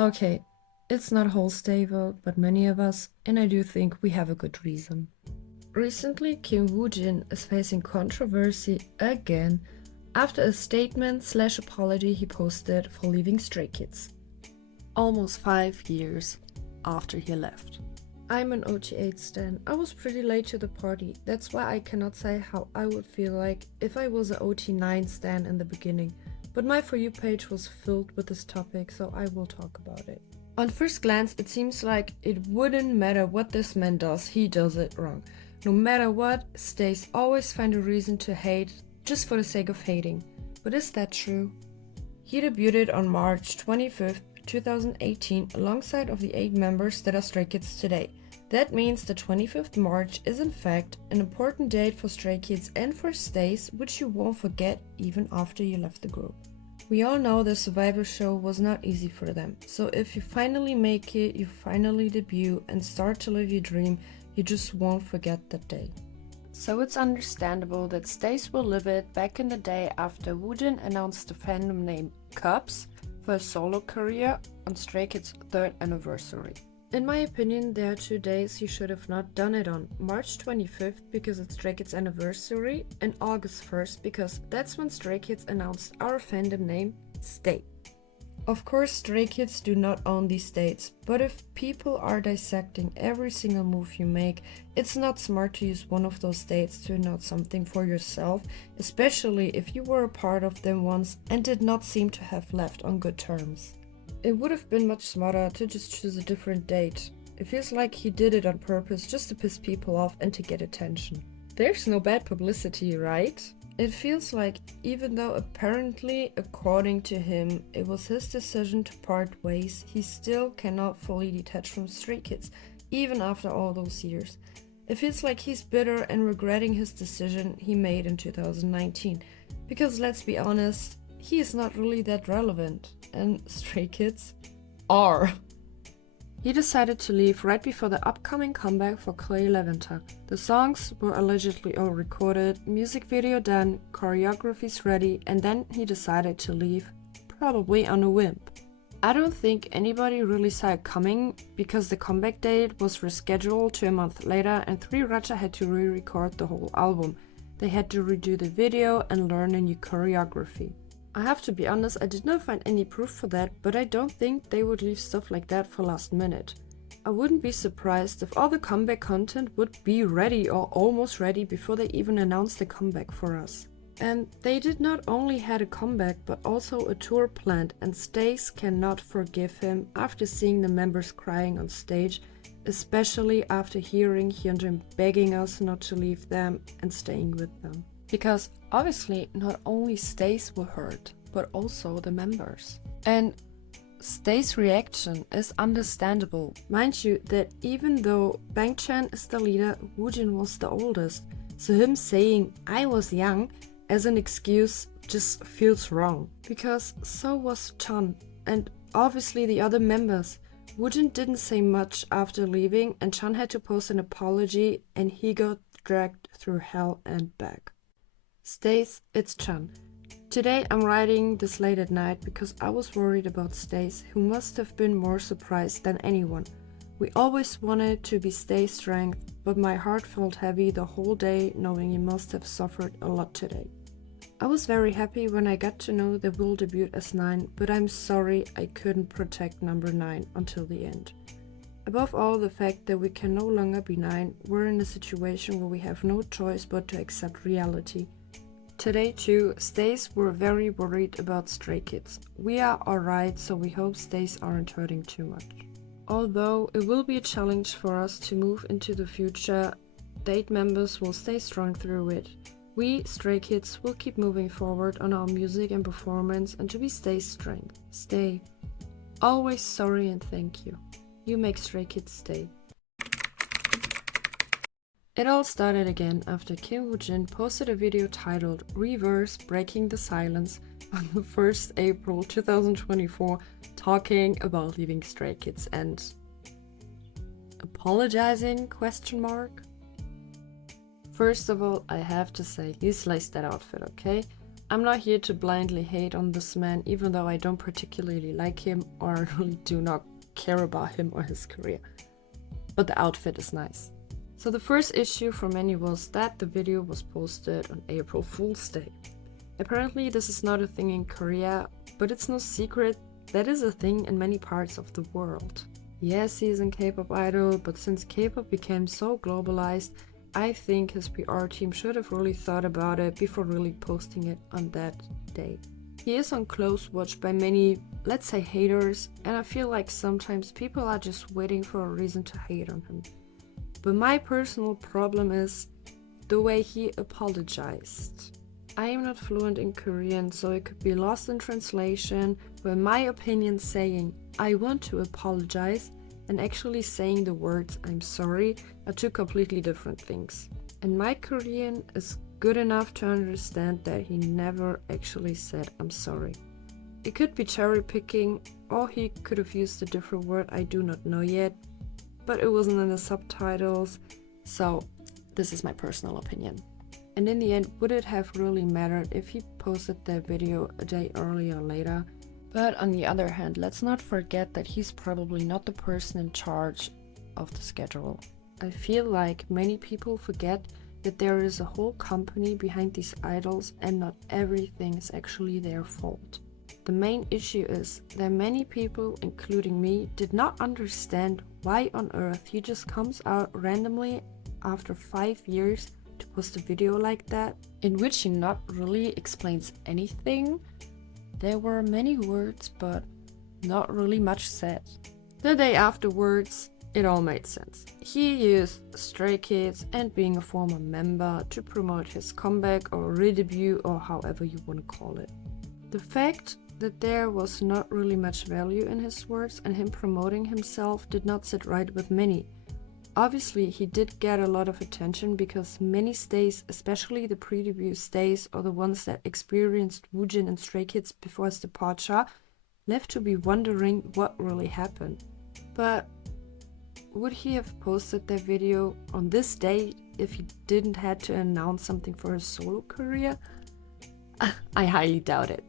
Okay, it's not whole STAYVILLE, but many of us, and I do think we have a good reason. Recently, Kim Woojin is facing controversy again after a statement/apology he posted for leaving Stray Kids. Almost 5 years after he left. I'm an OT8 stan. I was pretty late to the party. That's why I cannot say how I would feel like if I was an OT9 stan in the beginning. But my For You page was filled with this topic, so I will talk about it. On first glance, it seems like it wouldn't matter what this man does, he does it wrong. No matter what, Stays always find a reason to hate just for the sake of hating. But is that true? He debuted on March 25th, 2018 alongside of the 8 members that are Stray Kids today. That means the 25th March is in fact an important date for Stray Kids and for Stays, which you won't forget even after you left the group. We all know the survival show was not easy for them, so if you finally make it, you finally debut and start to live your dream, you just won't forget that day. So it's understandable that Stays will live it back in the day after Woojin announced the fandom name Cubs for a solo career on Stray Kids' 3rd anniversary. In my opinion, there are 2 days he should have not done it on: March 25th because it's Stray Kids' anniversary and August 1st because that's when Stray Kids announced our fandom name, Stay. Of course, Stray Kids do not own these dates, but if people are dissecting every single move you make, it's not smart to use one of those dates to note something for yourself, especially if you were a part of them once and did not seem to have left on good terms. It would have been much smarter to just choose a different date. It feels like he did it on purpose just to piss people off and to get attention. There's no bad publicity, right? It feels like, even though apparently, according to him, it was his decision to part ways, he still cannot fully detach from Stray Kids, even after all those years. It feels like he's bitter and regretting his decision he made in 2019. Because let's be honest, he is not really that relevant, and Stray Kids are. He decided to leave right before the upcoming comeback for Clay Lavender. The songs were allegedly all recorded, music video done, choreographies ready, and then he decided to leave, probably on a whim. I don't think anybody really saw it coming, because the comeback date was rescheduled to a month later and 3RACHA had to re-record the whole album. They had to redo the video and learn a new choreography. I have to be honest, I did not find any proof for that, but I don't think they would leave stuff like that for last minute. I wouldn't be surprised if all the comeback content would be ready or almost ready before they even announced the comeback for us. And they did not only had a comeback but also a tour planned, and Stays cannot forgive him after seeing the members crying on stage, especially after hearing Hyunjin begging us not to leave them and staying with them. Because obviously not only Stays were hurt, but also the members. And Stays' reaction is understandable. Mind you that even though Bangchan is the leader, Woojin was the oldest. So him saying "I was young" as an excuse just feels wrong. Because so was Chan and obviously the other members. Woojin didn't say much after leaving and Chan had to post an apology and he got dragged through hell and back. Stays, it's Chan. Today I'm writing this late at night because I was worried about Stays, who must have been more surprised than anyone. We always wanted to be Stays' strength, but my heart felt heavy the whole day knowing he must have suffered a lot today. I was very happy when I got to know they will debut as 9, but I'm sorry I couldn't protect number 9 until the end. Above all, the fact that we can no longer be 9, we're in a situation where we have no choice but to accept reality. Today too, Stays were very worried about Stray Kids. We are alright, so we hope Stays aren't hurting too much. Although it will be a challenge for us to move into the future, the 8 members will stay strong through it. We, Stray Kids, will keep moving forward on our music and performance and to be Stays' strength. Stay. Always sorry and thank you. You make Stray Kids stay. It all started again after Kim Woojin posted a video titled "Reverse Breaking the Silence" on the 1st April 2024, talking about leaving Stray Kids and apologizing? First of all, I have to say, he sliced that outfit, okay? I'm not here to blindly hate on this man, even though I don't particularly like him or really do not care about him or his career. But the outfit is nice. So the first issue for many was that the video was posted on April Fool's Day. Apparently this is not a thing in Korea, but it's no secret that is a thing in many parts of the world. Yes, he's a K-pop idol, but since K-pop became so globalized, I think his PR team should have really thought about it before really posting it on that day. He is on close watch by many, let's say, haters, and I feel like sometimes people are just waiting for a reason to hate on him. But my personal problem is the way he apologized. I am not fluent in Korean, so it could be lost in translation, but in my opinion, saying I want to apologize and actually saying the words I'm sorry are two completely different things. And my Korean is good enough to understand that he never actually said I'm sorry. It could be cherry picking, or he could have used a different word, I do not know yet, but it wasn't in the subtitles, so this is my personal opinion. And in the end, would it have really mattered if he posted that video a day earlier or later? But on the other hand, let's not forget that he's probably not the person in charge of the schedule. I feel like many people forget that there is a whole company behind these idols and not everything is actually their fault. The main issue is that many people, including me, did not understand why on earth he just comes out randomly after 5 years to post a video like that, in which he not really explains anything. There were many words, but not really much said. The day afterwards, it all made sense. He used Stray Kids and being a former member to promote his comeback or re-debut or however you want to call it. The fact that there was not really much value in his words and him promoting himself did not sit right with many. Obviously, he did get a lot of attention because many stays, especially the pre-debut stays or the ones that experienced Woojin and Stray Kids before his departure, left to be wondering what really happened. But would he have posted that video on this day if he didn't had to announce something for his solo career? I highly doubt it.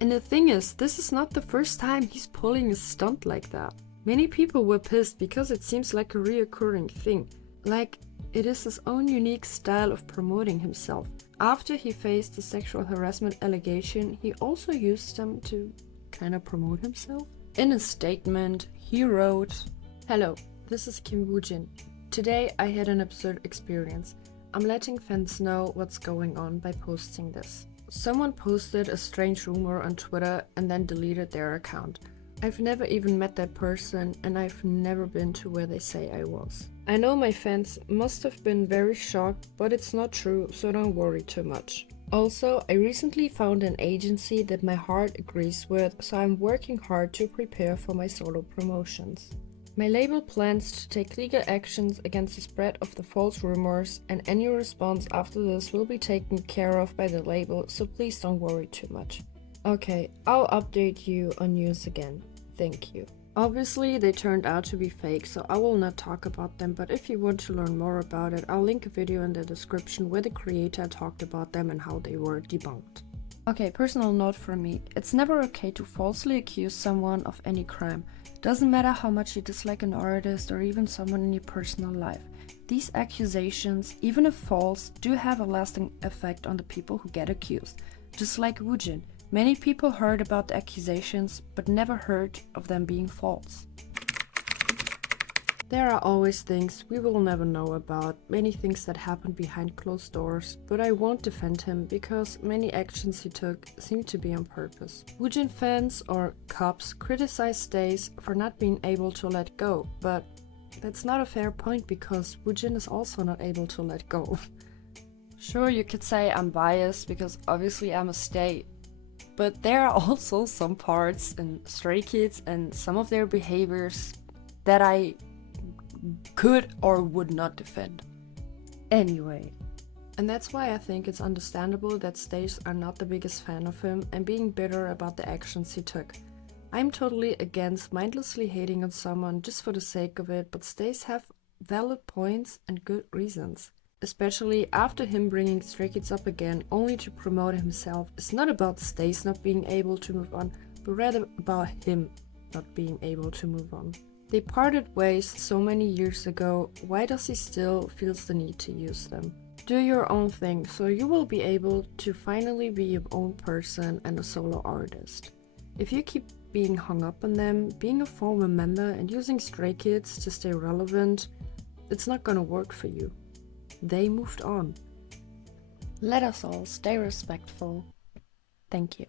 And the thing is, this is not the first time he's pulling a stunt like that. Many people were pissed because it seems like a reoccurring thing, like it is his own unique style of promoting himself. After he faced the sexual harassment allegation, he also used them to kind of promote himself. In a statement, he wrote, "Hello, this is Kim Woojin. Today I had an absurd experience. I'm letting fans know what's going on by posting this. Someone posted a strange rumor on Twitter and then deleted their account. I've never even met that person and I've never been to where they say I was. I know my fans must have been very shocked, but it's not true, so don't worry too much. Also, I recently found an agency that my heart agrees with, so I'm working hard to prepare for my solo promotions. My label plans to take legal actions against the spread of the false rumors, and any response after this will be taken care of by the label, so please don't worry too much. Okay, I'll update you on news again. Thank you." Obviously, they turned out to be fake, so I will not talk about them, but if you want to learn more about it, I'll link a video in the description where the creator talked about them and how they were debunked. Okay, personal note from me. It's never okay to falsely accuse someone of any crime. Doesn't matter how much you dislike an artist or even someone in your personal life. These accusations, even if false, do have a lasting effect on the people who get accused. Just like Woojin. Many people heard about the accusations, but never heard of them being false. There are always things we will never know about, many things that happen behind closed doors, but I won't defend him because many actions he took seem to be on purpose. Woojin fans or cops criticize Stays for not being able to let go, but that's not a fair point because Woojin is also not able to let go. Sure, you could say I'm biased because obviously I'm a Stay. But there are also some parts in Stray Kids and some of their behaviors that I could or would not defend. Anyway. And that's why I think it's understandable that Stays are not the biggest fan of him and being bitter about the actions he took. I'm totally against mindlessly hating on someone just for the sake of it, but Stays have valid points and good reasons. especially after him bringing Stray Kids up again only to promote himself, is not about Stays not being able to move on, but rather about him not being able to move on. They parted ways so many years ago, why does he still feels the need to use them? Do your own thing, so you will be able to finally be your own person and a solo artist. If you keep being hung up on them, being a former member and using Stray Kids to stay relevant, it's not gonna work for you. They moved on. Let us all stay respectful. Thank you.